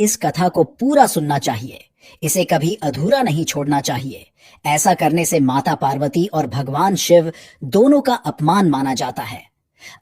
इस कथा को पूरा सुनना चाहिए। इसे कभी अधूरा नहीं छोड़ना चाहिए। ऐसा करने से माता पार्वती और भगवान शिव दोनों का अपमान माना जाता है।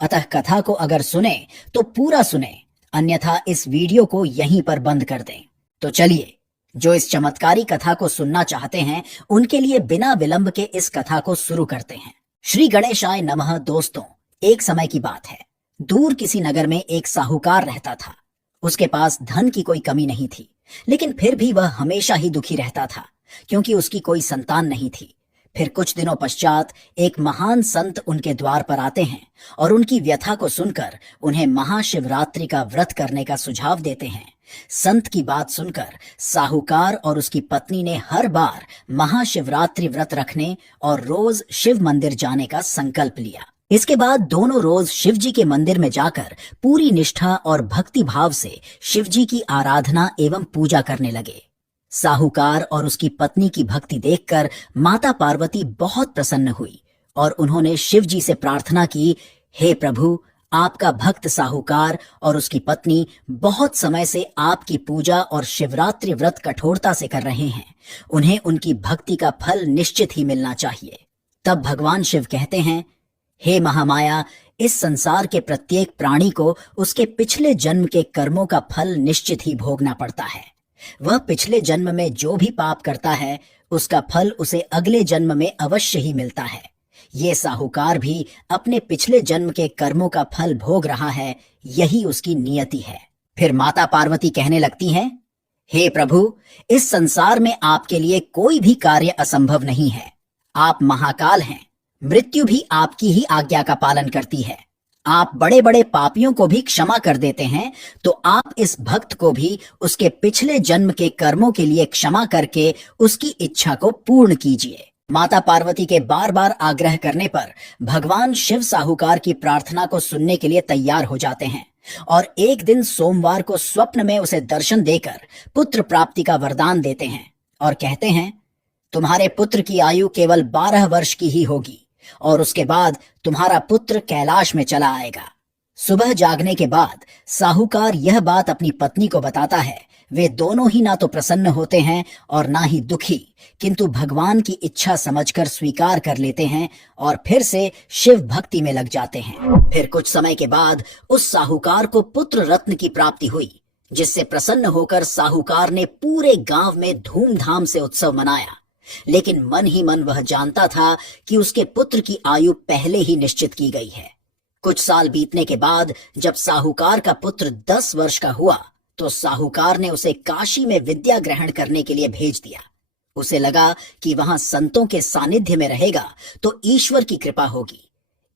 अतः कथा को अगर सुने तो पूरा सुने, अन्यथा इस वीडियो को यहीं पर बंद कर दें। तो चलिए, जो इस चमत्कारी कथा को सुनना चाहते हैं उनके लिए बिना विलंब के इस कथा को शुरू करते हैं। श्री गणेशाय नमः। दोस्तों, एक समय की बात है, दूर किसी नगर में एक साहूकार रहता था। उसके पास धन की कोई कमी नहीं थी, लेकिन फिर भी वह हमेशा ही दुखी रहता था क्योंकि उसकी कोई संतान नहीं थी। फिर कुछ दिनों पश्चात एक महान संत उनके द्वार पर आते हैं और उनकी व्यथा को सुनकर उन्हें महाशिवरात्रि का व्रत करने का सुझाव देते हैं। संत की बात सुनकर साहूकार और उसकी पत्नी ने हर बार महाशिवरात्रि व्रत रखने और रोज शिव मंदिर जाने का संकल्प लिया। इसके बाद दोनों रोज शिवजी के मंदिर में जाकर पूरी निष्ठा और भक्ति भाव से शिवजी की आराधना एवं पूजा करने लगे। साहूकार और उसकी पत्नी की भक्ति देखकर माता पार्वती बहुत प्रसन्न हुई और उन्होंने शिवजी से प्रार्थना की, हे प्रभु, आपका भक्त साहूकार और उसकी पत्नी बहुत समय से आपकी पूजा और शिवरात्रि व्रत कठोरता से कर रहे हैं। उन्हें उनकी भक्ति का फल निश्चित ही मिलना चाहिए। तब भगवान शिव कहते हैं, हे महामाया, इस संसार के प्रत्येक प्राणी को उसके पिछले जन्म के कर्मों का फल निश्चित ही भोगना पड़ता है। वह पिछले जन्म में जो भी पाप करता है उसका फल उसे अगले जन्म में अवश्य ही मिलता है। ये साहूकार भी अपने पिछले जन्म के कर्मों का फल भोग रहा है, यही उसकी नियति है। फिर माता पार्वती कहने लगती हैं, हे प्रभु, इस संसार में आपके लिए कोई भी कार्य असंभव नहीं है। आप महाकाल हैं, मृत्यु भी आपकी ही आज्ञा का पालन करती है। आप बड़े बड़े पापियों को भी क्षमा कर देते हैं, तो आप इस भक्त को भी उसके पिछले जन्म के कर्मों के लिए क्षमा करके उसकी इच्छा को पूर्ण कीजिए। माता पार्वती के बार बार आग्रह करने पर भगवान शिव साहूकार की प्रार्थना को सुनने के लिए तैयार हो जाते हैं और एक दिन सोमवार को स्वप्न में उसे दर्शन देकर पुत्र प्राप्ति का वरदान देते हैं और कहते हैं, तुम्हारे पुत्र की आयु केवल 12 वर्ष की ही होगी और उसके बाद तुम्हारा पुत्र कैलाश में चला आएगा। सुबह जागने के बाद साहूकार यह बात अपनी पत्नी को बताता है। वे दोनों ही ना तो प्रसन्न होते हैं और ना ही दुखी, किंतु भगवान की इच्छा समझकर स्वीकार कर लेते हैं और फिर से शिव भक्ति में लग जाते हैं। फिर कुछ समय के बाद उस साहूकार को पुत्र रत्न की प्राप्ति हुई, जिससे प्रसन्न होकर साहूकार ने पूरे गांव में धूमधाम से उत्सव मनाया। लेकिन मन ही मन वह जानता था कि उसके पुत्र की आयु पहले ही निश्चित की गई है। कुछ साल बीतने के बाद जब साहूकार का पुत्र 10 वर्ष का हुआ तो साहूकार ने उसे काशी में विद्या ग्रहण करने के लिए भेज दिया। उसे लगा कि वहां संतों के सानिध्य में रहेगा तो ईश्वर की कृपा होगी।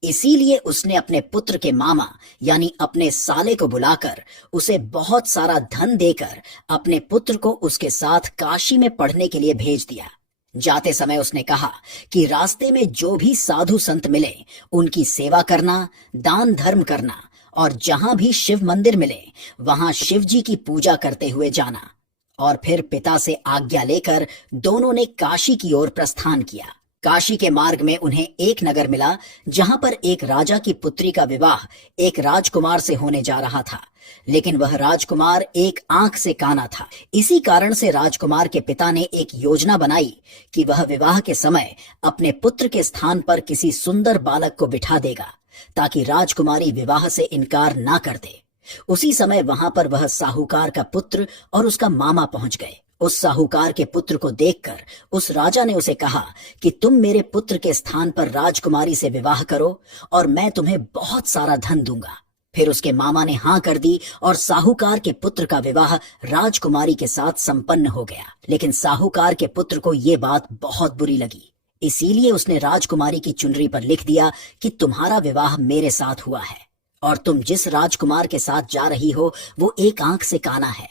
इसीलिए उसने अपने पुत्र के मामा यानी अपने साले को बुलाकर उसे बहुत सारा धन देकर अपने पुत्र को उसके साथ काशी में पढ़ने के लिए भेज दिया। जाते समय उसने कहा कि रास्ते में जो भी साधु संत मिले उनकी सेवा करना, दान धर्म करना और जहां भी शिव मंदिर मिले वहां शिव जी की पूजा करते हुए जाना। और फिर पिता से आज्ञा लेकर दोनों ने काशी की ओर प्रस्थान किया। काशी के मार्ग में उन्हें एक नगर मिला जहां पर एक राजा की पुत्री का विवाह एक राजकुमार से होने जा रहा था, लेकिन वह राजकुमार एक आंख से काना था। इसी कारण से राजकुमार के पिता ने एक योजना बनाई कि वह विवाह के समय अपने पुत्र के स्थान पर किसी सुंदर बालक को बिठा देगा ताकि राजकुमारी विवाह से इनकार ना कर दे। उसी समय वहां पर वह साहूकार का पुत्र और उसका मामा पहुंच गए। उस साहूकार के पुत्र को देखकर उस राजा ने उसे कहा कि तुम मेरे पुत्र के स्थान पर राजकुमारी से विवाह करो और मैं तुम्हें बहुत सारा धन दूंगा। फिर उसके मामा ने हाँ कर दी और साहूकार के पुत्र का विवाह राजकुमारी के साथ संपन्न हो गया। लेकिन साहूकार के पुत्र को ये बात बहुत बुरी लगी, इसीलिए उसने राजकुमारी की चुनरी पर लिख दिया कि तुम्हारा विवाह मेरे साथ हुआ है और तुम जिस राजकुमार के साथ जा रही हो वो एक आंख से काना है।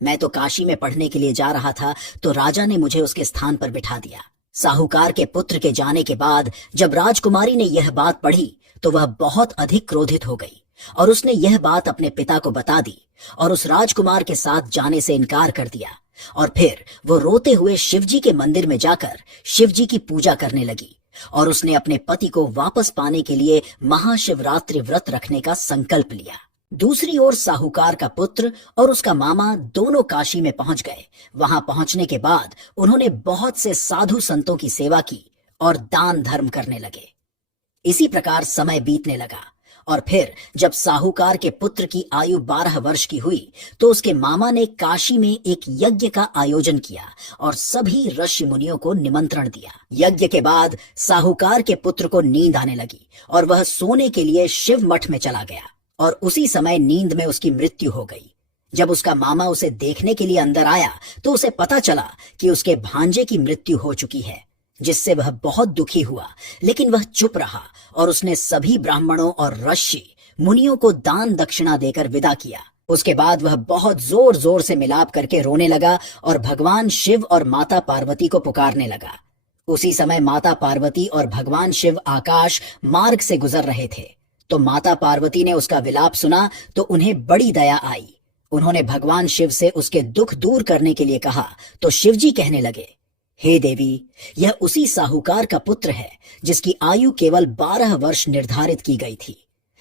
मैं तो काशी में पढ़ने के लिए जा रहा था तो राजा ने मुझे उसके स्थान पर बिठा दिया। साहूकार के पुत्र के जाने के बाद जब राजकुमारी ने यह बात पढ़ी तो वह बहुत अधिक क्रोधित हो गई और उसने यह बात अपने पिता को बता दी और उस राजकुमार के साथ जाने से इनकार कर दिया। और फिर वो रोते हुए शिवजी के मंदिर में जाकर शिवजी की पूजा करने लगी और उसने अपने पति को वापस पाने के लिए महाशिवरात्रि व्रत रखने का संकल्प लिया। दूसरी ओर साहूकार का पुत्र और उसका मामा दोनों काशी में पहुंच गए। वहां पहुंचने के बाद उन्होंने बहुत से साधु संतों की सेवा की और दान धर्म करने लगे। इसी प्रकार समय बीतने लगा और फिर जब साहूकार के पुत्र की आयु 12 वर्ष की हुई तो उसके मामा ने काशी में एक यज्ञ का आयोजन किया और सभी ऋषि मुनियों को निमंत्रण दिया। यज्ञ के बाद साहूकार के पुत्र को नींद आने लगी और वह सोने के लिए शिव मठ में चला गया और उसी समय नींद में उसकी मृत्यु हो गई। जब उसका मामा उसे देखने के लिए अंदर आया तो उसे पता चला कि उसके भांजे की मृत्यु हो चुकी है, जिससे वह बहुत दुखी हुआ, लेकिन वह चुप रहा और उसने सभी ब्राह्मणों और ऋषि मुनियों को दान दक्षिणा देकर विदा किया। उसके बाद वह बहुत जोर जोर से मिलाप करके रोने लगा और भगवान शिव और माता पार्वती को पुकारने लगा। उसी समय माता पार्वती और भगवान शिव आकाश मार्ग से गुजर रहे थे, तो माता पार्वती ने उसका विलाप सुना तो उन्हें बड़ी दया आई। उन्होंने भगवान शिव से उसके दुख दूर करने के लिए कहा तो शिवजी कहने लगे, हे देवी, यह उसी साहूकार का पुत्र है जिसकी आयु केवल 12 वर्ष निर्धारित की गई थी।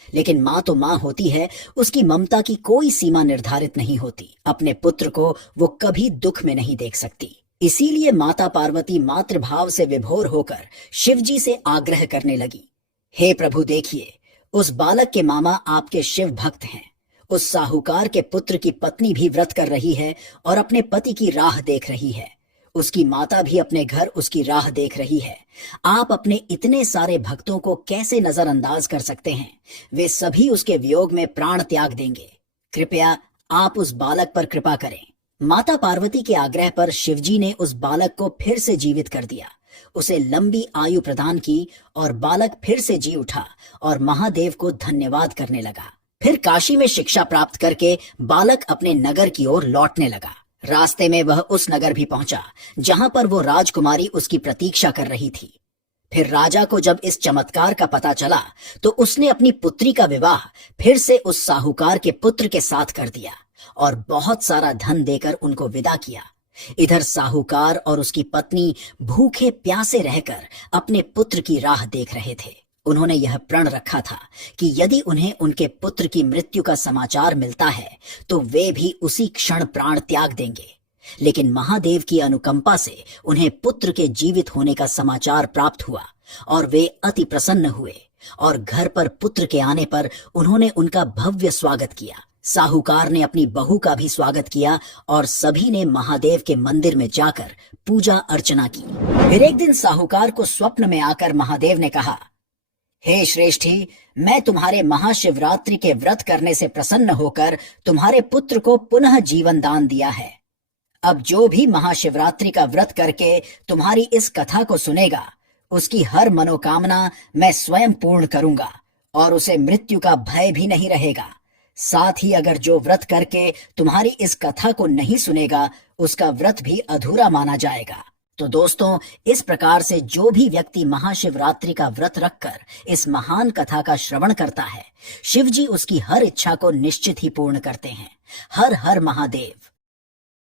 लेकिन माँ तो माँ होती है, उसकी ममता की कोई सीमा निर्धारित नहीं होती। अपने पुत्र को वो कभी दुख में नहीं देख सकती। इसीलिए माता पार्वती मातृभाव से विभोर होकर शिवजी से आग्रह करने लगी, हे प्रभु देखिए, उस बालक के मामा आपके शिव भक्त हैं। उस साहूकार के पुत्र की पत्नी भी व्रत कर रही है और अपने पति की राह देख रही है। उसकी माता भी अपने घर उसकी राह देख रही है। आप अपने इतने सारे भक्तों को कैसे नजरअंदाज कर सकते हैं? वे सभी उसके वियोग में प्राण त्याग देंगे। कृपया आप उस बालक पर कृपा करें। माता पार्वती के आग्रह पर शिवजी ने उस बालक को फिर से जीवित कर दिया, उसे लंबी आयु प्रदान की और बालक फिर से जी उठा और महादेव को धन्यवाद करने लगा। फिर काशी में शिक्षा प्राप्त करके बालक अपने नगर की ओर लौटने लगा। रास्ते में वह उस नगर भी पहुंचा जहां पर वो राजकुमारी उसकी प्रतीक्षा कर रही थी। फिर राजा को जब इस चमत्कार का पता चला तो उसने अपनी पुत्री का विवाह फिर से उस साहूकार के पुत्र के साथ कर दिया और बहुत सारा धन देकर उनको विदा किया। इधर साहूकार और उसकी पत्नी भूखे प्यासे रहकर अपने पुत्र की राह देख रहे थे। उन्होंने यह प्रण रखा था कि यदि उन्हें उनके पुत्र की मृत्यु का समाचार मिलता है तो वे भी उसी क्षण प्राण त्याग देंगे। लेकिन महादेव की अनुकंपा से उन्हें पुत्र के जीवित होने का समाचार प्राप्त हुआ और वे अति प्रसन्न हुए और घर पर पुत्र के आने पर उन्होंने उनका भव्य स्वागत किया। साहूकार ने अपनी बहू का भी स्वागत किया और सभी ने महादेव के मंदिर में जाकर पूजा अर्चना की। फिर एक दिन साहूकार को स्वप्न में आकर महादेव ने कहा, हे श्रेष्ठी, मैं तुम्हारे महाशिवरात्रि के व्रत करने से प्रसन्न होकर तुम्हारे पुत्र को पुनः जीवन दान दिया है। अब जो भी महाशिवरात्रि का व्रत करके तुम्हारी इस कथा को सुनेगा, उसकी हर मनोकामना मैं स्वयं पूर्ण करूंगा और उसे मृत्यु का भय भी नहीं रहेगा। साथ ही अगर जो व्रत करके तुम्हारी इस कथा को नहीं सुनेगा, उसका व्रत भी अधूरा माना जाएगा। तो दोस्तों, इस प्रकार से जो भी व्यक्ति महाशिवरात्रि का व्रत रखकर इस महान कथा का श्रवण करता है, शिवजी उसकी हर इच्छा को निश्चित ही पूर्ण करते हैं। हर हर महादेव।